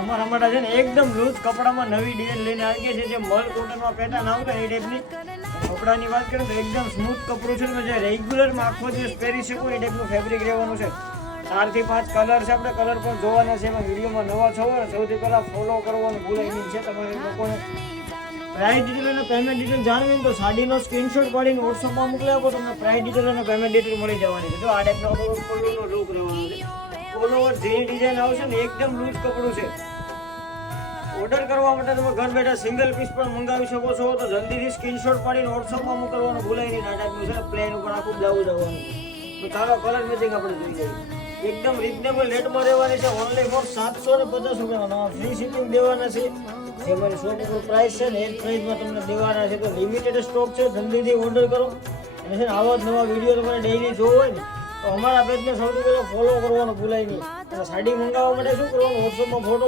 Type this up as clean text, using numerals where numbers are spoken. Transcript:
તમારા માટે છે ને એકદમ લૂઝ કપડામાં નવી ડિઝાઇન લઈને આવી ગયા છે. જે મલ કોટનમાં પેટર્ન આવતા એ ટાઈપની કપડાની વાત કરીએ તો એકદમ સ્મૂથ કપડું છે. તમે જે રેગ્યુલરમાં આખો દિવસ પહેરી શકો એ ટાઈપનું ફેબ્રિક રહેવાનું છે. 4 થી 5 કલર છે. આપણે કલર પણ જોવાના છે. એમાં વિડીયોમાં નવા છો ને સૌથી પહેલાં ફોલો કરવાનું ભૂલાય નહીં છે. તમારે લોકોને પ્રાઇસ ડિટેલ અને પેમેન્ટ ડિટેલ જાણવી તો સાડીનો સ્ક્રીનશોટ પાડીને વોટ્સઅપમાં મોકલી આપો. તમને પ્રાઇસ ડિટેલ અને પેમેન્ટ ડિટેલ મળી જવાની છે. જો આ ટાઈપનો પલ્લુનો લુક રહેવાનો છે. ઓલ ઓવર જે ડિઝાઇન આવશે ને એકદમ લૂઝ કપડું છે. ઓર્ડર કરવા માટે તમે ઘર બેઠા સિંગલ પીસ પણ મંગાવી શકો છો. તો જલ્દીથી સ્ક્રીનશોટ પાડીને વોટ્સઅપમાં મોકલવાનું ભૂલાય નહીં. આ ટાઈપનું છે પ્લેન ઉપર આખું બ્લાઉઝ આવવાનું. તો ચાલો કલર મેચિંગ આપણે જોઈ લઈએ. એકદમ રિઝનેબલ રેટમાં રહેવાની છે. ઓનલી ફોર 750 રૂપિયામાં ફ્રી શિપિંગ દેવાના છે. જે મારી શોપ ઉપર પ્રાઇસ છે ને એ જ પ્રાઇસમાં તમને દેવાના છે. તો લિમિટેડ સ્ટોક છે. જલ્દીથી ઓર્ડર કરો. અને છે ને આવા જ નવા વિડીયો તમારે ડેઈલી જોવો હોય ને તો અમારા પેજને સૌથી પહેલાં ફોલો કરવાનું ભૂલાય નહીં. અને સાડી મંગાવવા માટે શું કરવાનું વોટ્સઅપમાં ફોટો